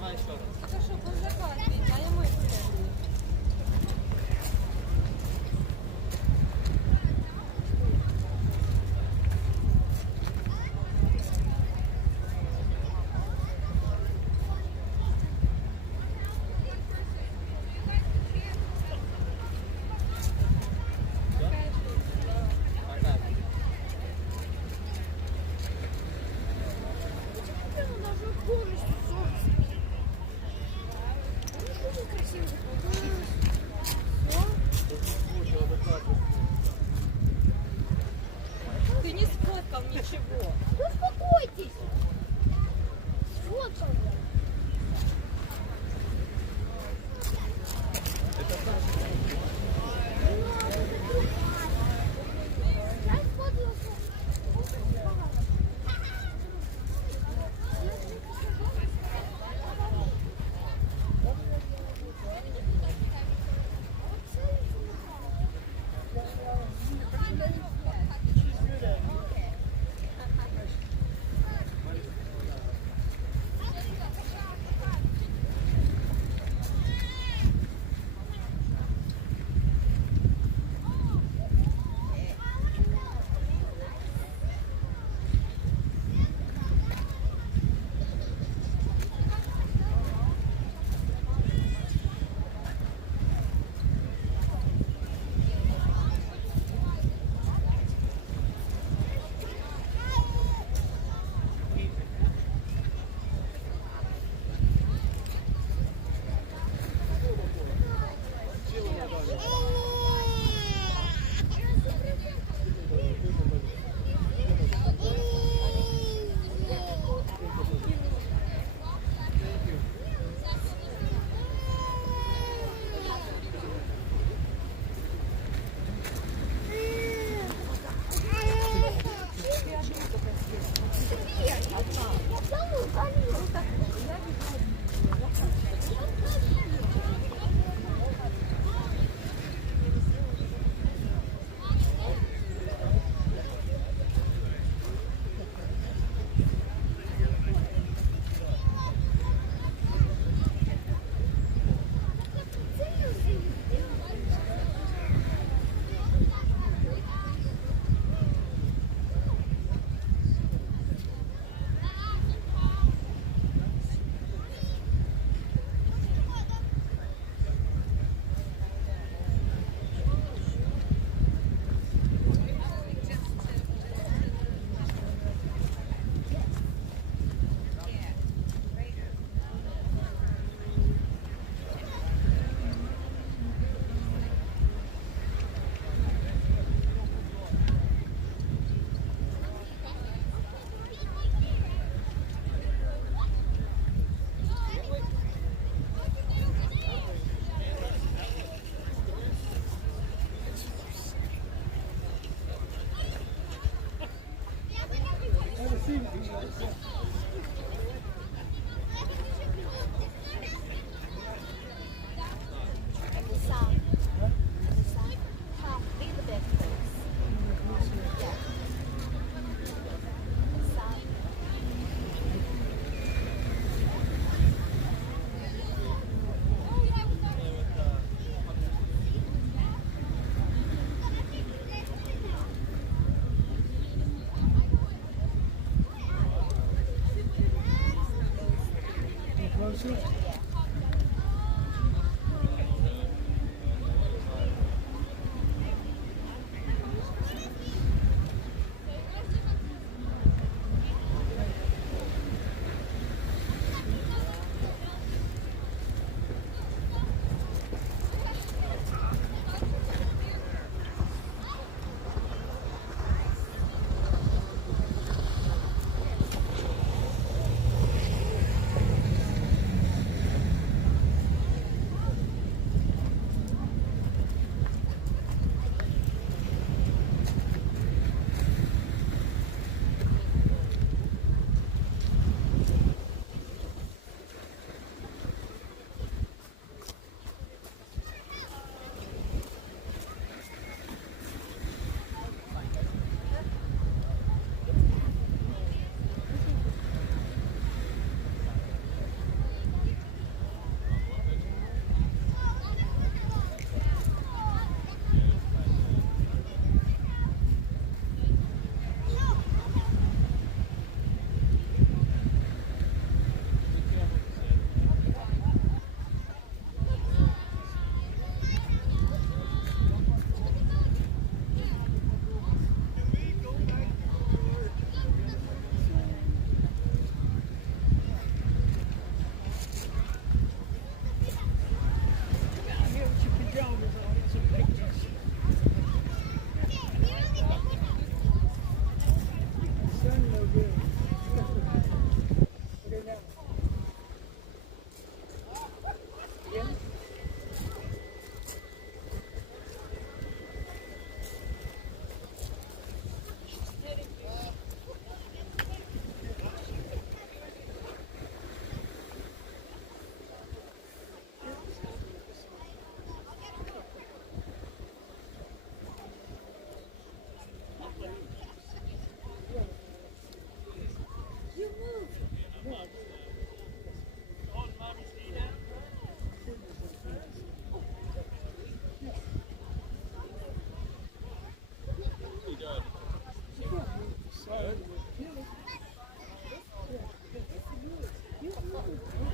Це що, позака, а я мою купляю. Ты не сфоткал ничего. Успокойтесь. Сфоткал.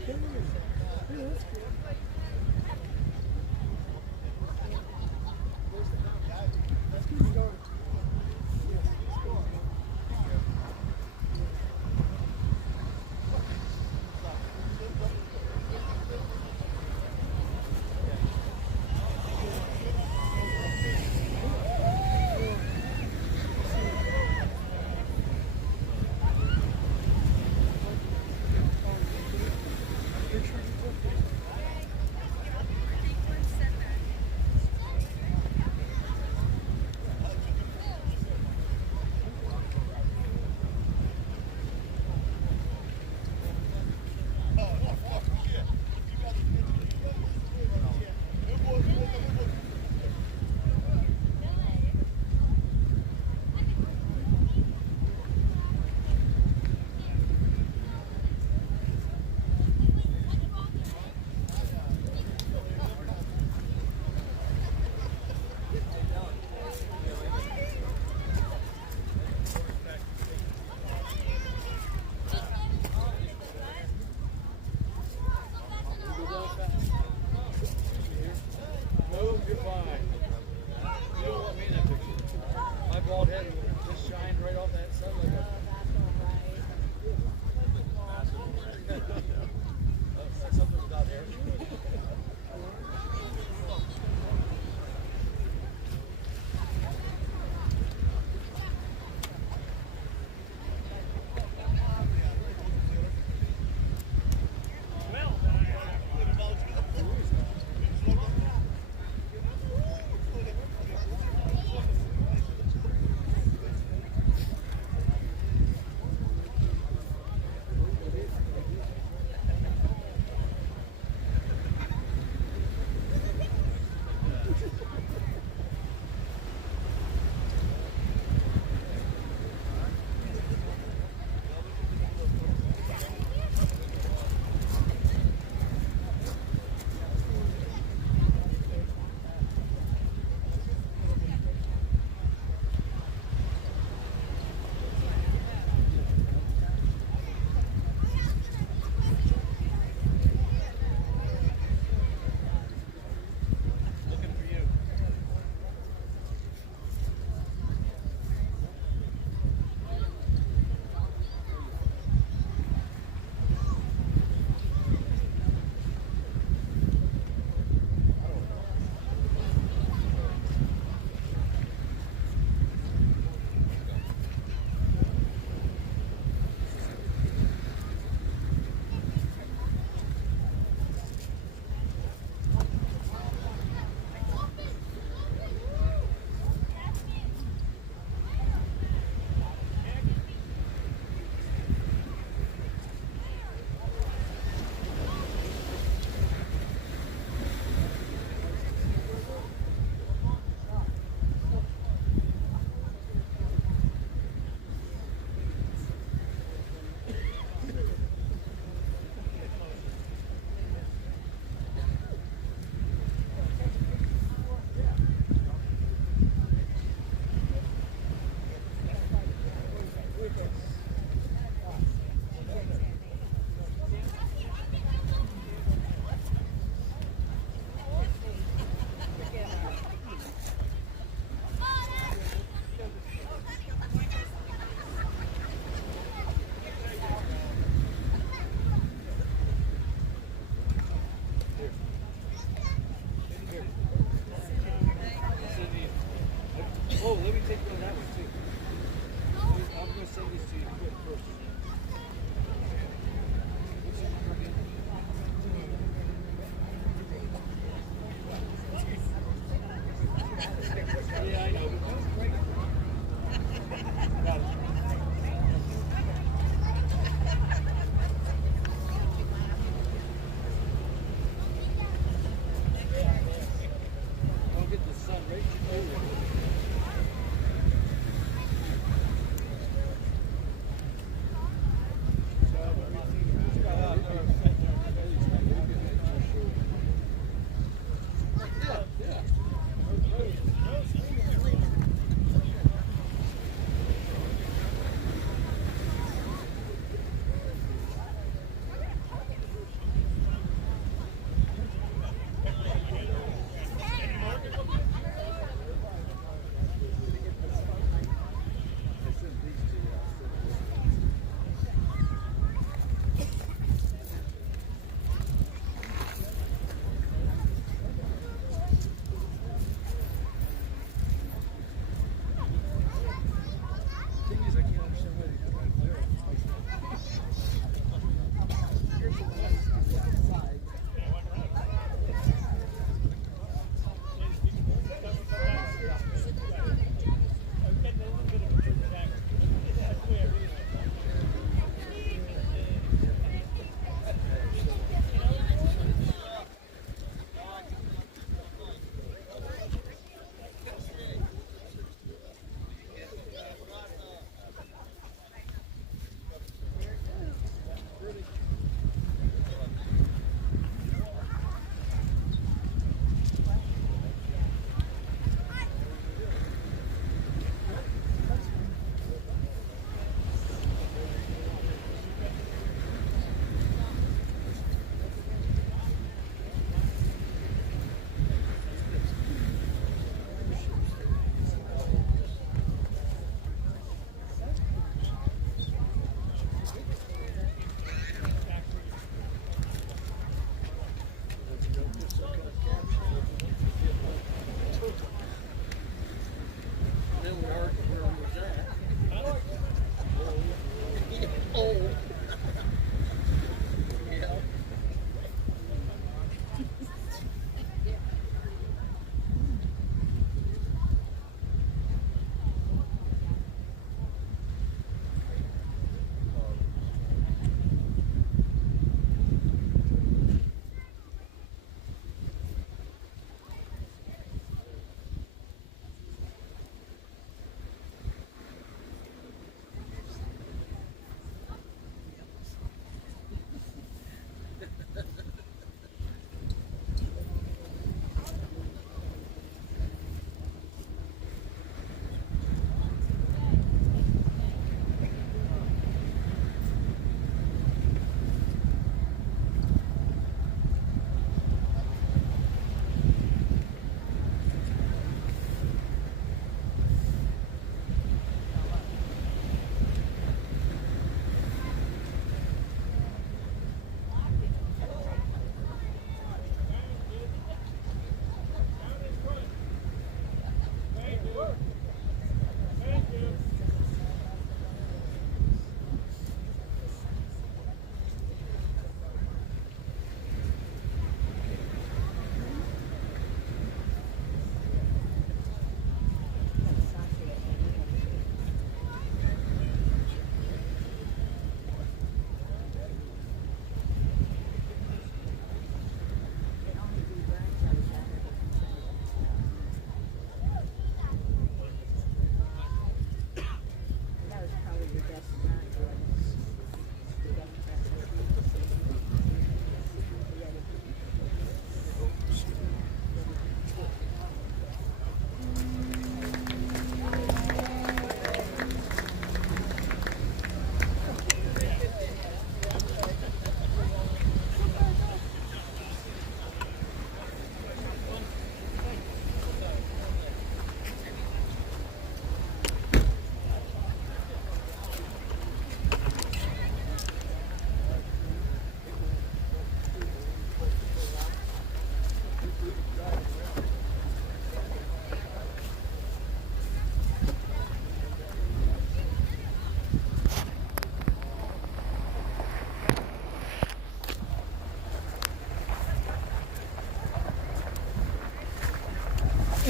Yeah, that's cool. Let's keep going. Yes, let's go. Picture you took.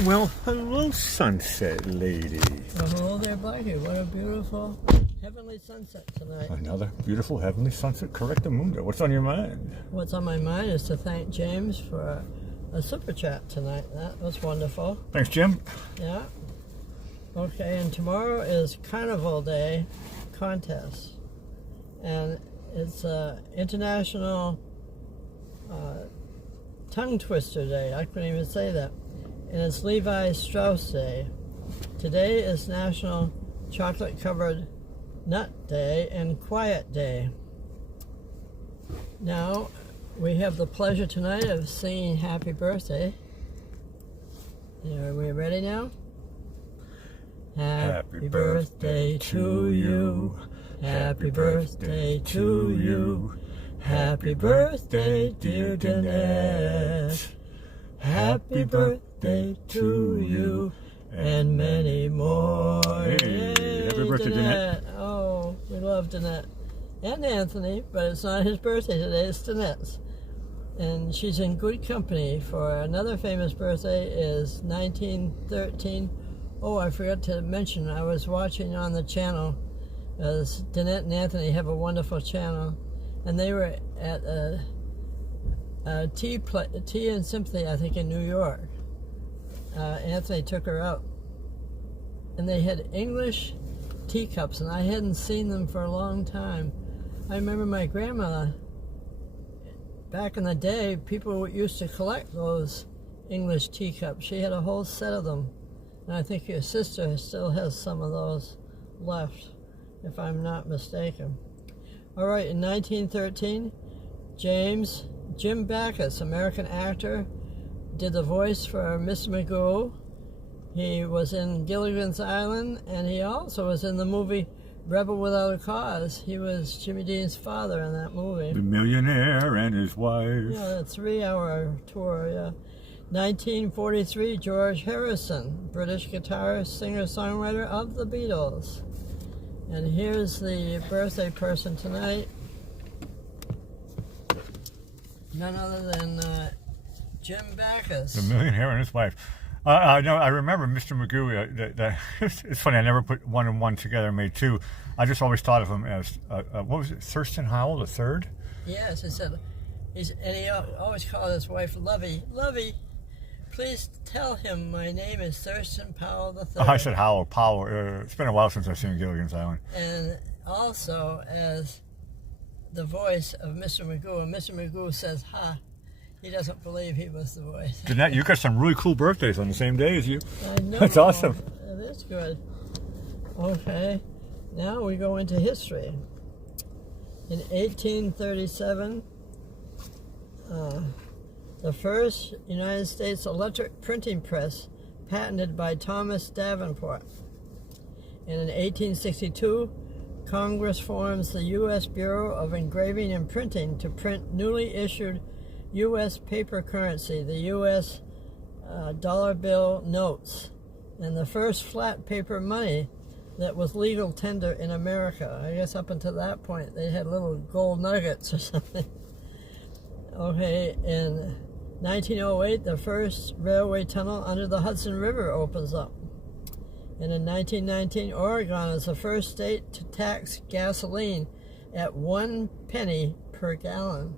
Well, hello, sunset lady. Oh, hello there, Blackie. What a beautiful heavenly sunset tonight. Another beautiful heavenly sunset. Correctamundo. What's on your mind? What's on my mind is to thank James for a super chat tonight. That was wonderful. Thanks, Jim. Yeah. Okay, and tomorrow is Carnival Day contest. And it's International Tongue Twister Day. I couldn't even say that. And it's Levi Strauss Day. Today is National Chocolate Covered Nut Day and Quiet Day. Now, we have the pleasure tonight of singing Happy Birthday. Are we ready now? Happy birthday to you. Happy birthday to you. Happy birthday, dear Danette. Happy birthday to you and many more. Hey, happy birthday, Danette. Oh, we love Danette. And Anthony, but it's not his birthday today, it's Danette's. And she's in good company for another famous birthday is 1913. Oh, I forgot to mention, I was watching on the channel, as Danette and Anthony have a wonderful channel, and they were at Tea and Sympathy, I think, in New York. Anthony took her out, and they had English teacups, and I hadn't seen them for a long time. I remember my grandmother, back in the day, people used to collect those English teacups. She had a whole set of them, and I think your sister still has some of those left, if I'm not mistaken. All right, in 1913, Jim Backus, American actor, did the voice for Mr. Magoo. He was in Gilligan's Island, and he also was in the movie Rebel Without a Cause. He was Jimmy Dean's father in that movie. The Millionaire and His Wife. Yeah, a 3-hour tour, yeah. 1943, George Harrison, British guitarist, singer-songwriter of the Beatles. And here's the birthday person tonight. None other than Jim Backus. The Millionaire and His Wife. I remember Mr. Magoo. It's funny, I never put one and one together and made two. I just always thought of him as, what was it, Thurston Howell the third? Yes, he said, and he always called his wife Lovey. Lovey, please tell him my name is Thurston Powell the third. Oh, I said Howell, Powell. It's been a while since I've seen Gilligan's Island. And also as the voice of Mr. Magoo, and Mr. Magoo says, ha. He doesn't believe he was the voice. Jeanette, you got some really cool birthdays on the same day as you. I know. That's awesome. It is good. Okay, now we go into history. In 1837, the first United States electric printing press patented by Thomas Davenport. And in 1862, Congress forms the U.S. Bureau of Engraving and Printing to print newly issued U.S. paper currency, the U.S. dollar bill notes, and the first flat paper money that was legal tender in America. I guess up until that point they had little gold nuggets or something. Okay, in 1908 the first railway tunnel under the Hudson River opens up. And in 1919 Oregon is the first state to tax gasoline at 1 penny per gallon.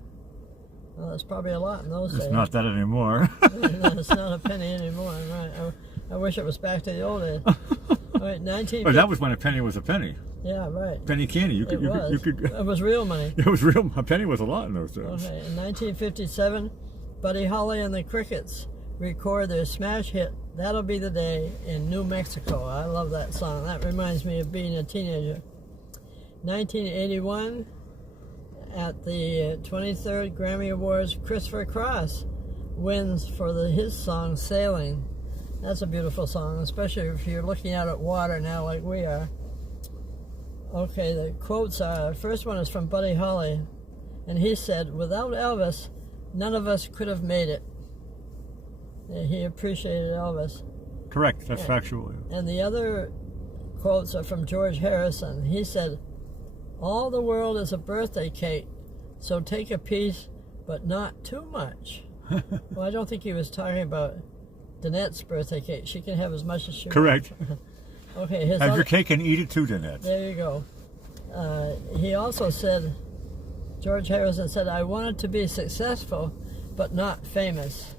Well, that's probably a lot in those days. It's not that anymore. No, it's not a penny anymore. Right? I wish it was back to the old days. All right, 1950. But that was when a penny was a penny. Yeah, right. Penny candy. It was real money. It was real. A penny was a lot in those days. Okay, in 1957, Buddy Holly and the Crickets record their smash hit "That'll Be the Day" in New Mexico. I love that song. That reminds me of being a teenager. 1981. At the 23rd Grammy Awards, Christopher Cross wins for his song "Sailing." That's a beautiful song, especially if you're looking out at water now like we are. Okay, the quotes are, first one is from Buddy Holly, and he said, "Without Elvis, none of us could have made it." He appreciated Elvis. Correct, that's factual. And the other quotes are from George Harrison. He said, "All the world is a birthday cake, so take a piece, but not too much." Well, I don't think he was talking about Danette's birthday cake. She can have as much as she Correct. wants. Okay, his Have other, your cake and eat it too, Danette. there you go. He also said, George Harrison said, I wanted to be successful, but not famous.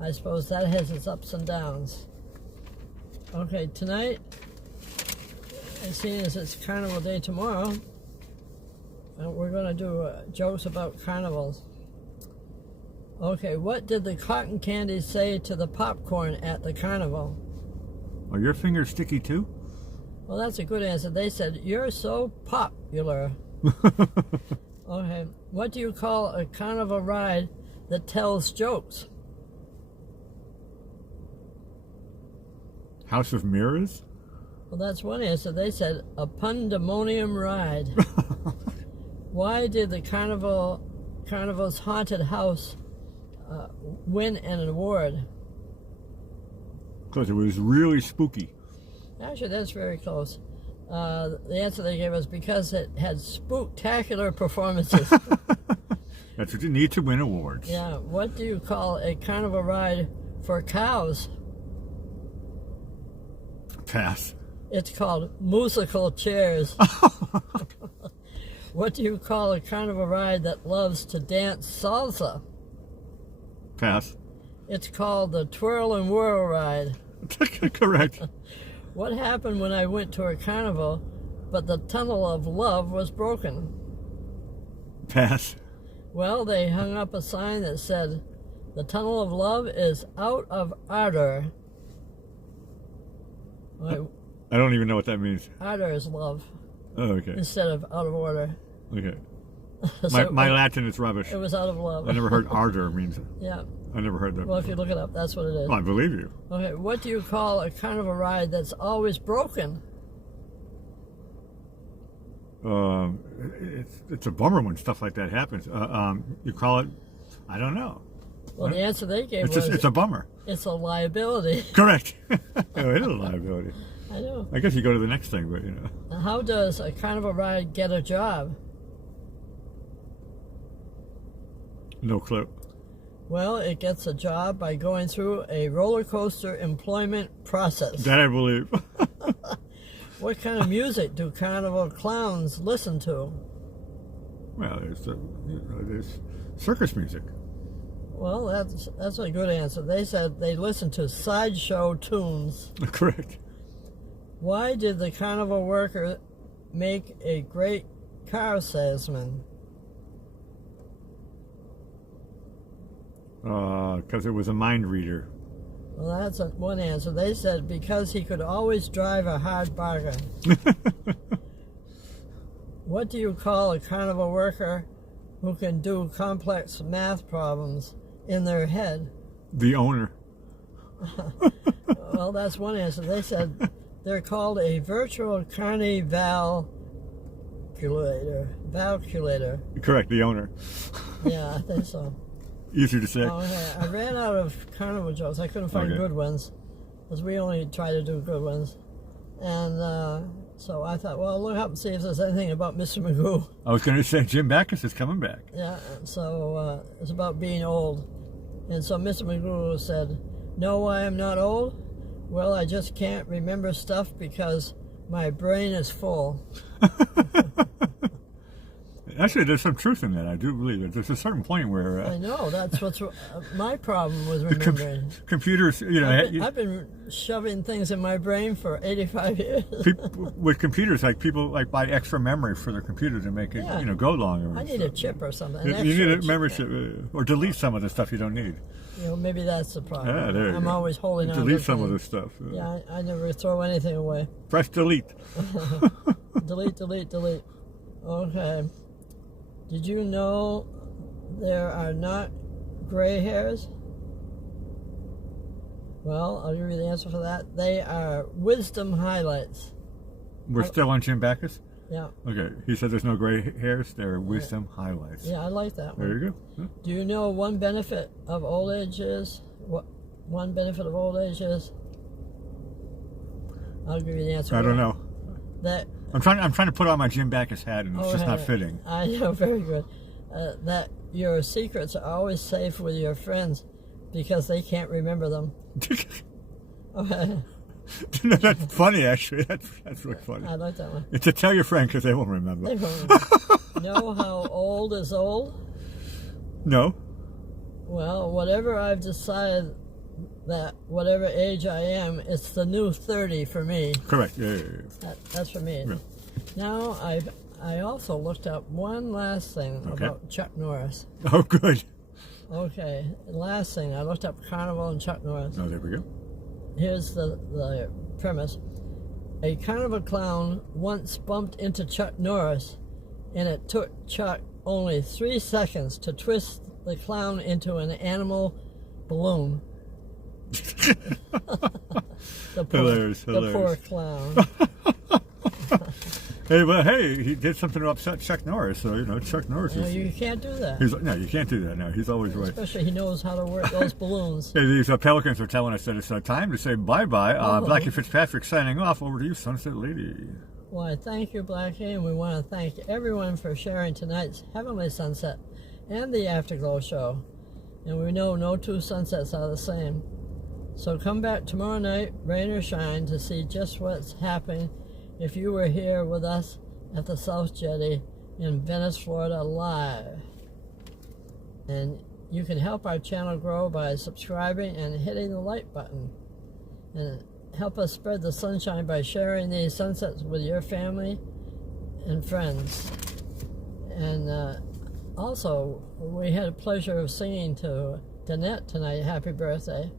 I suppose that has its ups and downs. Okay, tonight, as soon as it's Carnival Day tomorrow, we're going to do jokes about carnivals. Okay, what did the cotton candy say to the popcorn at the carnival? Are your fingers sticky too? Well, that's a good answer. They said, you're so popular. Okay, what do you call a carnival ride that tells jokes? House of Mirrors? Well, that's one answer. They said, a pandemonium ride. Why did the Carnival's haunted house win an award? Because it was really spooky. Actually, that's very close. The answer they gave us because it had spooktacular performances. That's what you need to win awards. Yeah. What do you call a carnival ride for cows? Pass. It's called musical chairs. What do you call a carnival ride that loves to dance salsa? Pass. It's called the twirl and whirl ride. Correct. What happened when I went to a carnival, but the tunnel of love was broken? Pass. Well, they hung up a sign that said, the tunnel of love is out of order. Well, I don't even know what that means. order is love Oh, okay. instead of out of order. Okay. So My Latin is rubbish. it was out of love. I never heard ardor means. Yeah. I never heard that. Well, if you look it up, that's what it is. Oh, I believe you. Okay, what do you call a carnival ride that's always broken? It's a bummer when stuff like that happens. You call it, I don't know. Well, the answer they gave It's was, just, it's a bummer. it's a liability. Correct. Oh, it is a liability. I know. I guess you go to the next thing, but you know. Now, how does a carnival ride get a job? No clue. Well, it gets a job by going through a roller coaster employment process. That I believe. What kind of music do carnival clowns listen to? Well, there's circus music. Well, that's a good answer. They said they listen to sideshow tunes. Correct. Why did the carnival worker make a great car salesman? Because it was a mind reader. Well, that's one answer. They said because he could always drive a hard bargain. What do you call a carnival worker who can do complex math problems in their head? The owner. Well, that's one answer. They said they're called a virtual carnivalator. Valculator. Correct, the owner. Yeah, I think so. Easier to say. Okay. I ran out of carnival jokes. I couldn't find good ones, because we only try to do good ones. And so I thought, well, look up and see if there's anything about Mr. Magoo. I was going to say Jim Backus is coming back. Yeah, so it's about being old. And so Mr. Magoo said, know why I'm not old? Well, I just can't remember stuff because my brain is full. Actually, there's some truth in that. I do believe it. There's a certain point where I know that's what's my problem with remembering. Computers, you know, I've been shoving things in my brain for 85 years. With computers, like people like buy extra memory for their computer to make it, you know, go longer. I need a chip or something. You need a membership, or delete some of the stuff you don't need. You know, maybe that's the problem. Yeah, there you I'm go. always holding on. Delete to some of things. this stuff. Yeah, I never throw anything away. Press delete. Delete, delete, delete. Okay. Did you know there are not gray hairs? Well, I'll give you the answer for that. They are wisdom highlights. We're still on Jim Backus? Yeah. Okay. He said there's no gray hairs. They're wisdom highlights. Yeah, I like that one. There you go. Huh? Do you know one benefit of old age is? What one benefit of old age is? I'll give you the answer. I don't know. That I'm trying to put on my Jim Backus hat, and it's just not fitting. I know, very good. That your secrets are always safe with your friends, because they can't remember them. No, that's funny, actually. That's really funny. I like that one. To tell your friend, because they won't remember. They won't remember. Know how old is old? No. Well, whatever I've decided that whatever age I am, it's the new 30 for me. Correct. Yeah. That's for me. Yeah. Now, I also looked up one last thing about Chuck Norris. Oh, good. Okay, last thing, I looked up Carnival and Chuck Norris. Oh, there we go. Here's the premise. A carnival clown once bumped into Chuck Norris, and it took Chuck only 3 seconds to twist the clown into an animal balloon. Hilarious. The poor clown. Hey, he did something to upset Chuck Norris, so, Chuck Norris is... You can't do that. No, you can't do that, no. He's always right. Especially he knows how to work those balloons. Hey, these pelicans are telling us that it's time to say bye-bye. Blackie Fitzpatrick signing off. Over to you, Sunset Lady. Well, I thank you, Blackie, and we want to thank everyone for sharing tonight's Heavenly Sunset and the Afterglow Show. And we know no two sunsets are the same. So come back tomorrow night, rain or shine, to see just what's happening if you were here with us at the South Jetty in Venice, Florida, live. And you can help our channel grow by subscribing and hitting the like button. And help us spread the sunshine by sharing these sunsets with your family and friends. And also, we had a pleasure of singing to Danette tonight, happy birthday.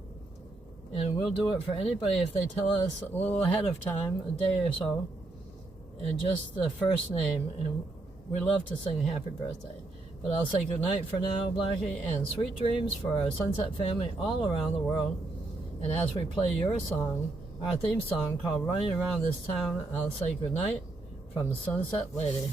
And we'll do it for anybody if they tell us a little ahead of time, a day or so, and just the first name. And we love to sing happy birthday. But I'll say goodnight for now, Blackie, and sweet dreams for our Sunset family all around the world. And as we play your song, our theme song called Running Around This Town, I'll say goodnight from Sunset Lady.